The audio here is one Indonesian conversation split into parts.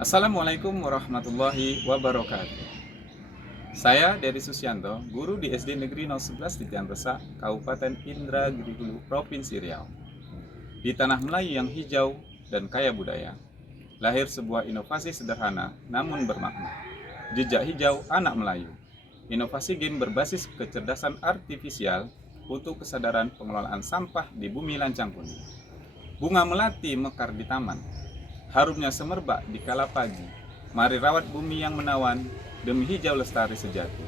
Assalamualaikum warahmatullahi wabarakatuh. Saya Dery Susianto, guru di SD Negeri 011 Titian Resak, Kabupaten Indragiri Hulu, Provinsi Riau. Di tanah Melayu yang hijau dan kaya budaya, lahir sebuah inovasi sederhana namun bermakna. Jejak hijau anak Melayu. Inovasi game berbasis kecerdasan artifisial untuk kesadaran pengelolaan sampah di bumi lancang kuning. Bunga melati mekar di taman, harumnya semerbak di kala pagi. Mari rawat bumi yang menawan demi hijau lestari sejati.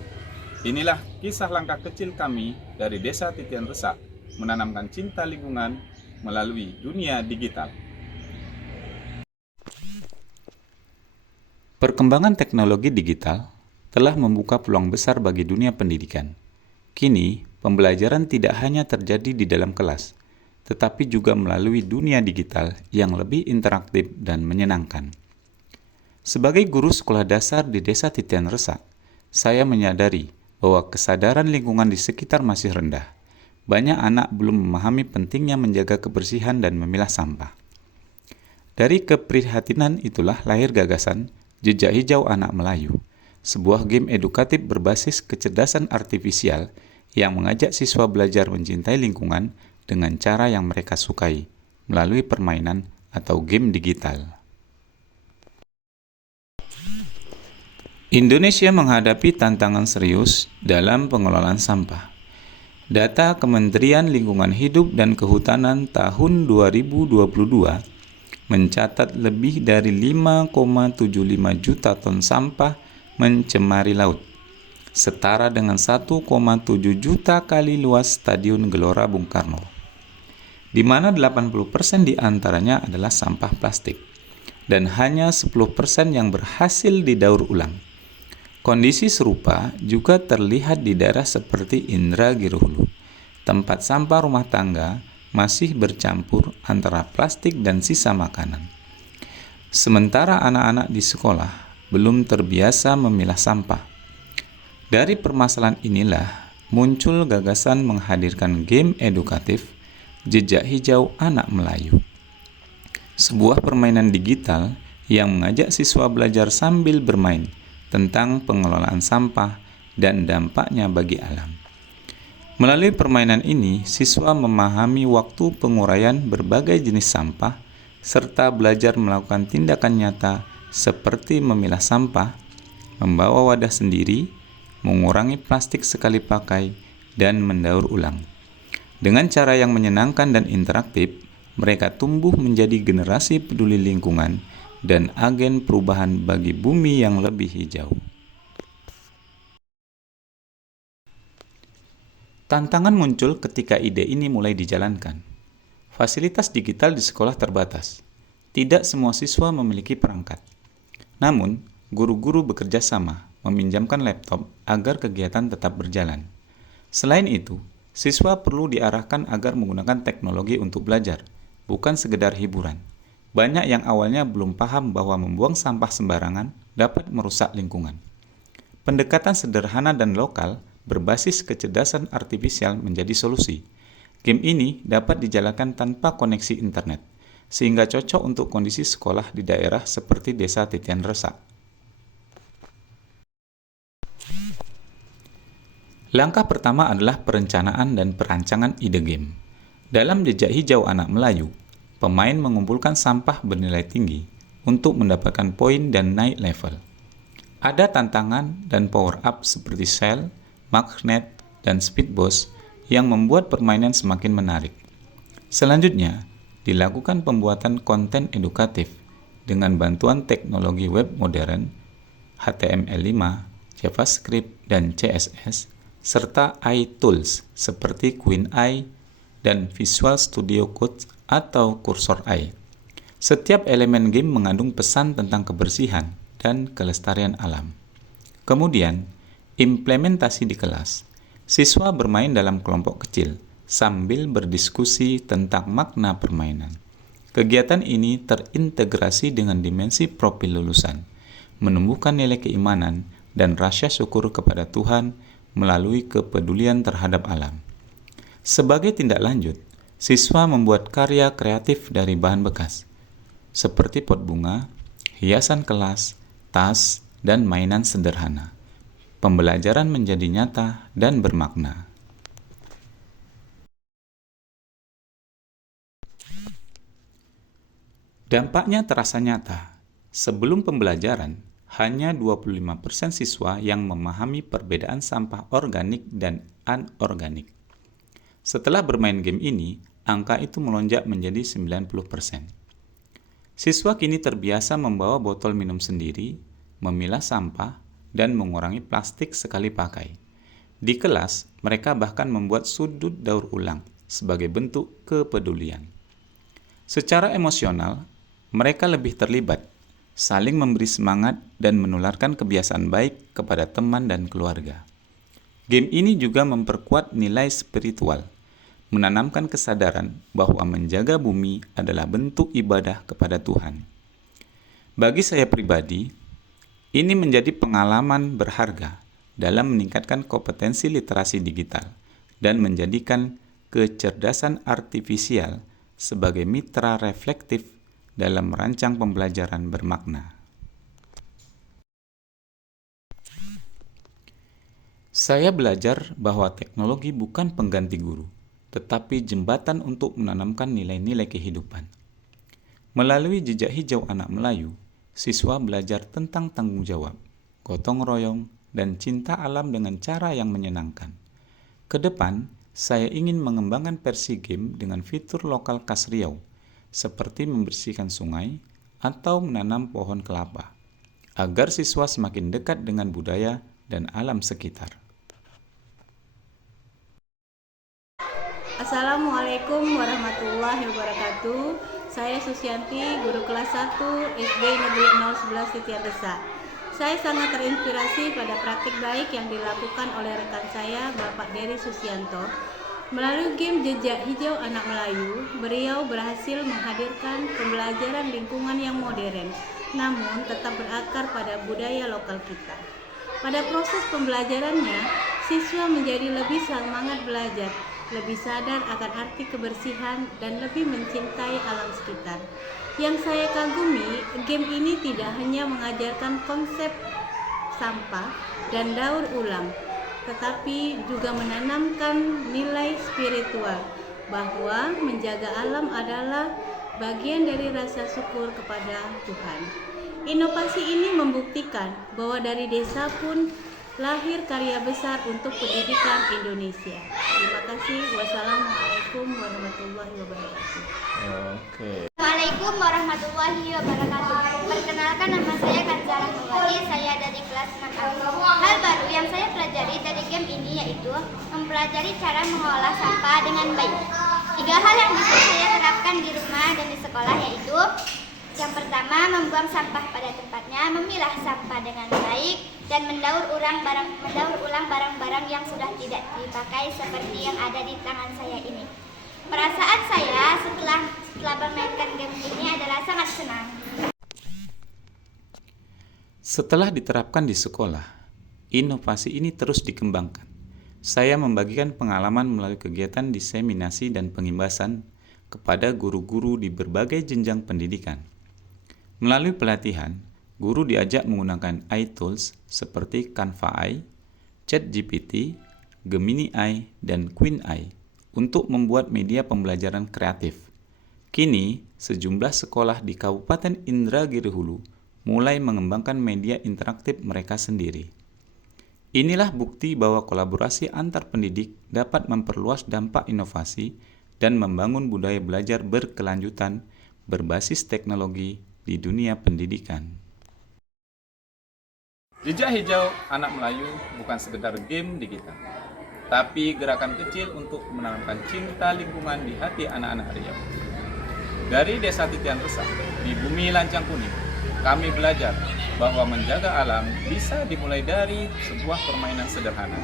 Inilah kisah langkah kecil kami dari Desa Titian Resak menanamkan cinta lingkungan melalui dunia digital. Perkembangan teknologi digital telah membuka peluang besar bagi dunia pendidikan. Kini, pembelajaran tidak hanya terjadi di dalam kelas, tetapi juga melalui dunia digital yang lebih interaktif dan menyenangkan. Sebagai guru sekolah dasar di Desa Titian Resak, saya menyadari bahwa kesadaran lingkungan di sekitar masih rendah. Banyak anak belum memahami pentingnya menjaga kebersihan dan memilah sampah. Dari keprihatinan itulah lahir gagasan Jejak Hijau Anak Melayu, sebuah game edukatif berbasis kecerdasan artifisial yang mengajak siswa belajar mencintai lingkungan dengan cara yang mereka sukai, melalui permainan atau game digital. Indonesia menghadapi tantangan serius dalam pengelolaan sampah. Data Kementerian Lingkungan Hidup dan Kehutanan tahun 2022 mencatat lebih dari 5,75 juta ton sampah mencemari laut, setara dengan 1,7 juta kali luas Stadion Gelora Bung Karno, di mana 80% diantaranya adalah sampah plastik, dan hanya 10% yang berhasil didaur ulang. Kondisi serupa juga terlihat di daerah seperti Indragiri Hulu, tempat sampah rumah tangga masih bercampur antara plastik dan sisa makanan. Sementara anak-anak di sekolah belum terbiasa memilah sampah. Dari permasalahan inilah muncul gagasan menghadirkan game edukatif Jejak Hijau Anak Melayu. Sebuah permainan digital yang mengajak siswa belajar sambil bermain tentang pengelolaan sampah dan dampaknya bagi alam. Melalui permainan ini, siswa memahami waktu penguraian berbagai jenis sampah, serta belajar melakukan tindakan nyata seperti memilah sampah, membawa wadah sendiri, mengurangi plastik sekali pakai, dan mendaur ulang. Dengan cara yang menyenangkan dan interaktif, mereka tumbuh menjadi generasi peduli lingkungan dan agen perubahan bagi bumi yang lebih hijau. Tantangan muncul ketika ide ini mulai dijalankan. Fasilitas digital di sekolah terbatas. Tidak semua siswa memiliki perangkat. Namun, guru-guru bekerja sama meminjamkan laptop agar kegiatan tetap berjalan. Selain itu, siswa perlu diarahkan agar menggunakan teknologi untuk belajar, bukan sekedar hiburan. Banyak yang awalnya belum paham bahwa membuang sampah sembarangan dapat merusak lingkungan. Pendekatan sederhana dan lokal berbasis kecerdasan artifisial menjadi solusi. Game ini dapat dijalankan tanpa koneksi internet, sehingga cocok untuk kondisi sekolah di daerah seperti Desa Titian Resak. Langkah pertama adalah perencanaan dan perancangan ide game. Dalam Jejak Hijau Anak Melayu, pemain mengumpulkan sampah bernilai tinggi untuk mendapatkan poin dan naik level. Ada tantangan dan power-up seperti sel, magnet, dan speed boss yang membuat permainan semakin menarik. Selanjutnya, dilakukan pembuatan konten edukatif dengan bantuan teknologi web modern, HTML5, JavaScript, dan CSS, serta AI tools seperti Queen AI dan Visual Studio Code atau Cursor AI. Setiap elemen game mengandung pesan tentang kebersihan dan kelestarian alam. Kemudian, implementasi di kelas. Siswa bermain dalam kelompok kecil sambil berdiskusi tentang makna permainan. Kegiatan ini terintegrasi dengan dimensi profil lulusan, menumbuhkan nilai keimanan dan rasa syukur kepada Tuhan melalui kepedulian terhadap alam. Sebagai tindak lanjut, siswa membuat karya kreatif dari bahan bekas, seperti pot bunga, hiasan kelas, tas, dan mainan sederhana. Pembelajaran menjadi nyata dan bermakna. Dampaknya terasa nyata. Sebelum pembelajaran, hanya 25% siswa yang memahami perbedaan sampah organik dan anorganik. Setelah bermain game ini, angka itu melonjak menjadi 90%. Siswa kini terbiasa membawa botol minum sendiri, memilah sampah, dan mengurangi plastik sekali pakai. Di kelas, mereka bahkan membuat sudut daur ulang sebagai bentuk kepedulian. Secara emosional, mereka lebih terlibat, saling memberi semangat dan menularkan kebiasaan baik kepada teman dan keluarga. Game ini juga memperkuat nilai spiritual, menanamkan kesadaran bahwa menjaga bumi adalah bentuk ibadah kepada Tuhan. Bagi saya pribadi, ini menjadi pengalaman berharga dalam meningkatkan kompetensi literasi digital dan menjadikan kecerdasan artifisial sebagai mitra reflektif dalam merancang pembelajaran bermakna. Saya belajar bahwa teknologi bukan pengganti guru, tetapi jembatan untuk menanamkan nilai-nilai kehidupan. Melalui jejak hijau anak Melayu, siswa belajar tentang tanggung jawab, gotong royong, dan cinta alam dengan cara yang menyenangkan. Kedepan, saya ingin mengembangkan versi game dengan fitur lokal khas Riau, seperti membersihkan sungai atau menanam pohon kelapa, agar siswa semakin dekat dengan budaya dan alam sekitar. Assalamualaikum warahmatullahi wabarakatuh. Saya Susianti, guru kelas 1 SD Negeri 011 Titian Desa. Saya sangat terinspirasi pada praktik baik yang dilakukan oleh rekan saya, Bapak Dery Susianto. Melalui game Jejak Hijau Anak Melayu, beliau berhasil menghadirkan pembelajaran lingkungan yang modern, namun tetap berakar pada budaya lokal kita. Pada proses pembelajarannya, siswa menjadi lebih semangat belajar, lebih sadar akan arti kebersihan, dan lebih mencintai alam sekitar. Yang saya kagumi, game ini tidak hanya mengajarkan konsep sampah dan daur ulang, tetapi juga menanamkan nilai spiritual bahwa menjaga alam adalah bagian dari rasa syukur kepada Tuhan. Inovasi ini membuktikan bahwa dari desa pun lahir karya besar untuk pendidikan Indonesia. Terima kasih. Wassalamualaikum warahmatullahi wabarakatuh. Assalamualaikum warahmatullahi wabarakatuh. Perkenalkan, nama saya Kanzara Nurwati, saya dari kelas 6A. Hal baru yang saya pelajari dari game ini yaitu mempelajari cara mengolah sampah dengan baik. 3 hal yang bisa saya terapkan di rumah dan di sekolah yaitu: yang pertama, membuang sampah pada tempatnya, memilah sampah dengan baik, dan mendaur ulang barang-barang yang sudah tidak dipakai seperti yang ada di tangan saya ini. Perasaan saya setelah memainkan game ini adalah sangat senang. Setelah diterapkan di sekolah, inovasi ini terus dikembangkan. Saya membagikan pengalaman melalui kegiatan diseminasi dan pengimbasan kepada guru-guru di berbagai jenjang pendidikan. Melalui pelatihan, guru diajak menggunakan iTools seperti Canva AI, ChatGPT, Gemini AI, dan Queen AI untuk membuat media pembelajaran kreatif. Kini, sejumlah sekolah di Kabupaten Indragiri Hulu mulai mengembangkan media interaktif mereka sendiri. Inilah bukti bahwa kolaborasi antar pendidik dapat memperluas dampak inovasi dan membangun budaya belajar berkelanjutan berbasis teknologi di dunia pendidikan. Jejak Hijau Anak Melayu bukan sekedar game digital, tapi gerakan kecil untuk menanamkan cinta lingkungan di hati anak-anak Riau. Dari Desa Titian Desa, di bumi lancang kuning, kami belajar bahwa menjaga alam bisa dimulai dari sebuah permainan sederhana.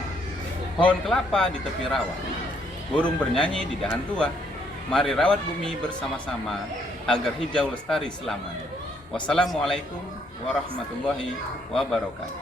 Pohon kelapa di tepi rawa, burung bernyanyi di dahan tua. Mari rawat bumi bersama-sama agar hijau lestari selamanya. Wassalamualaikum warahmatullahi wabarakatuh.